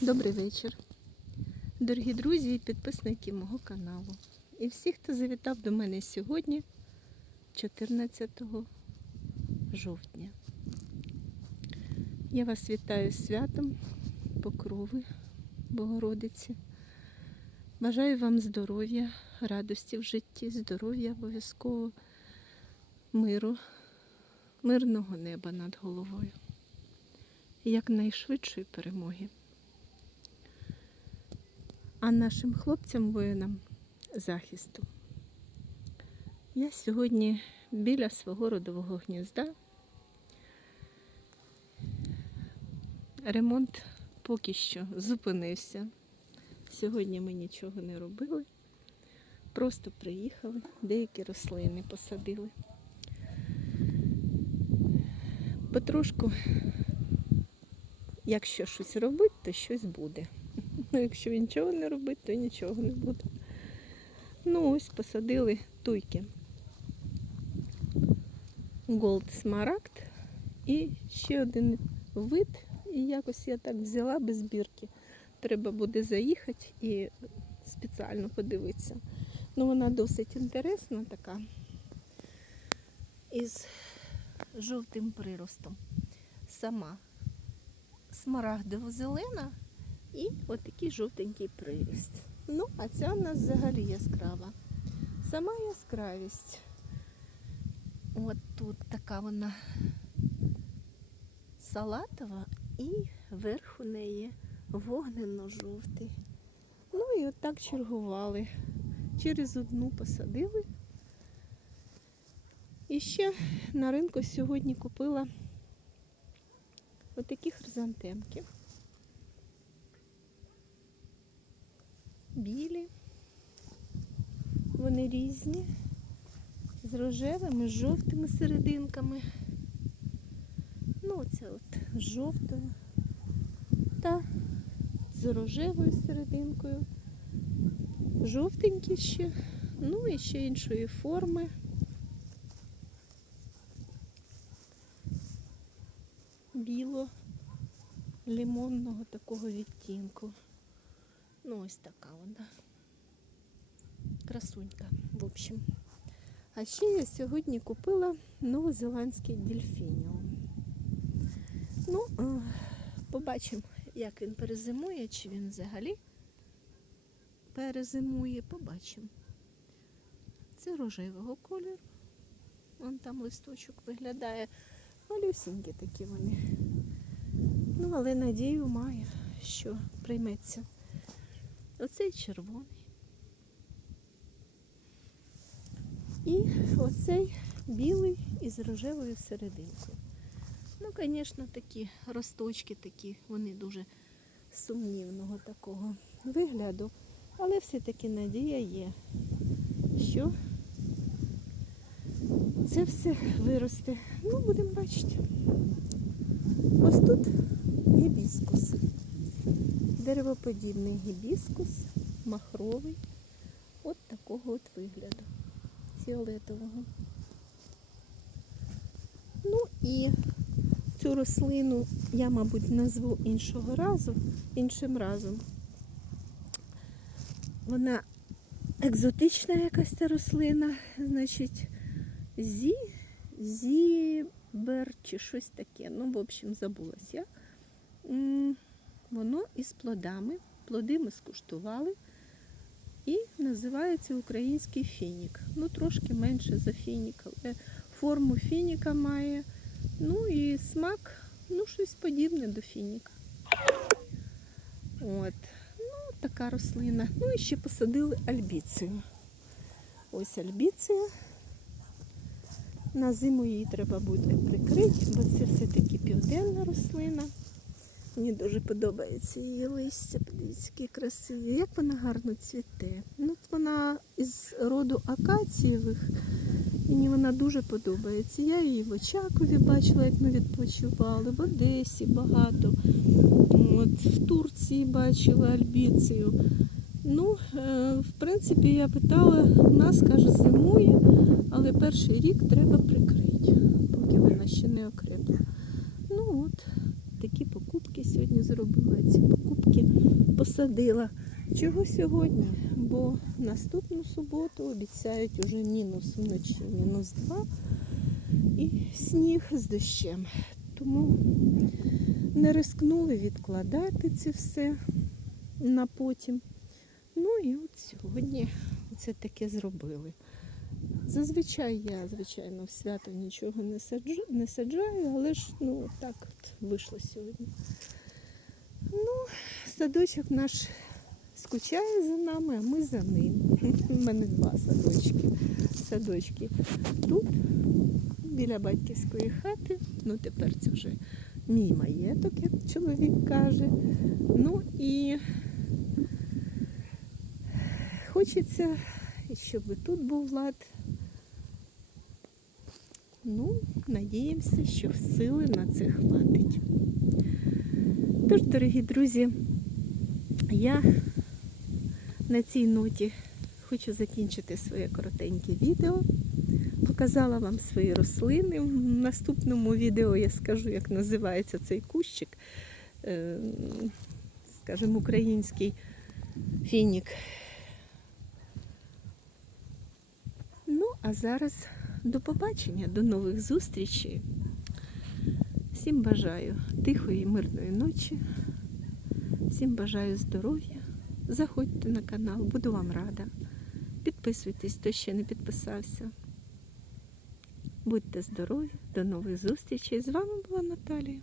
Добрий вечір, дорогі друзі і підписники мого каналу. І всі, хто завітав до мене сьогодні, 14 жовтня. Я вас вітаю святом Покрови Богородиці. Бажаю вам здоров'я, радості в житті, здоров'я обов'язково, миру, мирного неба над головою. Якнайшвидшої перемоги. А нашим хлопцям воїнам захисту. Я сьогодні біля свого родового гнізда. Ремонт поки що зупинився. Сьогодні ми нічого не робили. Просто приїхали, деякі рослини посадили. Потрошку, якщо щось робити, то щось буде. Ну, якщо нічого не робити, то нічого не буде. Ну, ось посадили туйки. Голд смарагд і ще один вид. І якось я так взяла без бірки. Треба буде заїхати і спеціально подивитися. Ну, вона досить інтересна така. Із жовтим приростом. Сама смарагдово-зелена і отакий жовтенький приріст. Ну, а ця в нас взагалі яскрава. Сама яскравість. От тут така вона салатова і верх у неї вогненно-жовтий. Ну і отак чергували. Через одну посадили. І ще на ринку сьогодні купила отакі хризантемки. Білі. Вони різні, з рожевими, з жовтими серединками. Ну, оце от з жовтою та з рожевою серединкою. Жовтенькі ще, ну і ще іншої форми. Біло-лимонного такого відтінку. Ну, ось така вона. Красунька, в общем. А ще я сьогодні купила новозеландський дельфініум. Ну, е, побачимо, як він перезимує, чи він взагалі перезимує, побачимо. Це рожевого кольору. Вон там листочок виглядає. Малюсінькі такі вони. Ну, але надію маю, що прийметься. Оцей червоний. І оцей білий із рожевою серединкою. Ну, звісно, такі росточки такі, вони дуже сумнівного такого вигляду. Але все-таки надія є, що це все виросте. Ну, будемо бачити. Ось тут гібіскус деревоподібний гібіскус, махровий, от такого от вигляду фіолетового. Ну і цю рослину я, мабуть, назву іншого разу, іншим разом. Вона екзотична якась ця рослина, значить, зі, зібер чи щось таке. Ну, в общем, забулась я. Воно із плодами. Плоди ми скуштували. І називається український фінік. Ну, трошки менше за фінік, але форму фініка має. Ну і смак, ну, щось подібне до фініка. От. Ну, така рослина. Ну і ще посадили альбіцію. Ось альбіція. На зиму її треба буде прикрити, бо це все-таки південна рослина. Мені дуже подобається її листя. Подивіться, які красиві. Як вона гарно цвіте. Ну, вона із роду акацієвих. Мені вона дуже подобається. Я її в Очакові бачила, як ми відпочивали, в Одесі багато. От, В Турції бачила альбіцію. Ну, е, в принципі, я питала, у нас, каже, зимує, але перший рік треба прикрити, поки вона ще не окрепла. Ну от, такі покупки сьогодні зробила. Ці покупки посадила. Чого сьогодні? Бо наступну суботу обіцяють уже мінус вночі, мінус 2 і сніг з дощем. Тому не рискнули відкладати це все на потім. Ну і от сьогодні це таке зробили. Зазвичай я, звичайно, в свято нічого не саджаю, але ж ну так от вийшло сьогодні. Ну, садочок наш скучає за нами, а ми за ним. У мене два садочки. садочки. Тут, біля батьківської хати, ну тепер це вже мій маєток, як чоловік каже. Ну і хочеться, щоб тут був лад. Ну, надіємося, що сили на це хватить. Тож, дорогі друзі, я на цій ноті хочу закінчити своє коротеньке відео. Показала вам свої рослини. В наступному відео я скажу, як називається цей кущик, е, скажімо, український фінік. Ну, а зараз до побачення, до нових зустрічей. Всім бажаю тихої, мирної ночі. Всім бажаю здоров'я. Заходьте на канал, буду вам рада. Підписуйтесь, хто ще не підписався. Будьте здорові, до нових зустрічей. З вами була Наталія.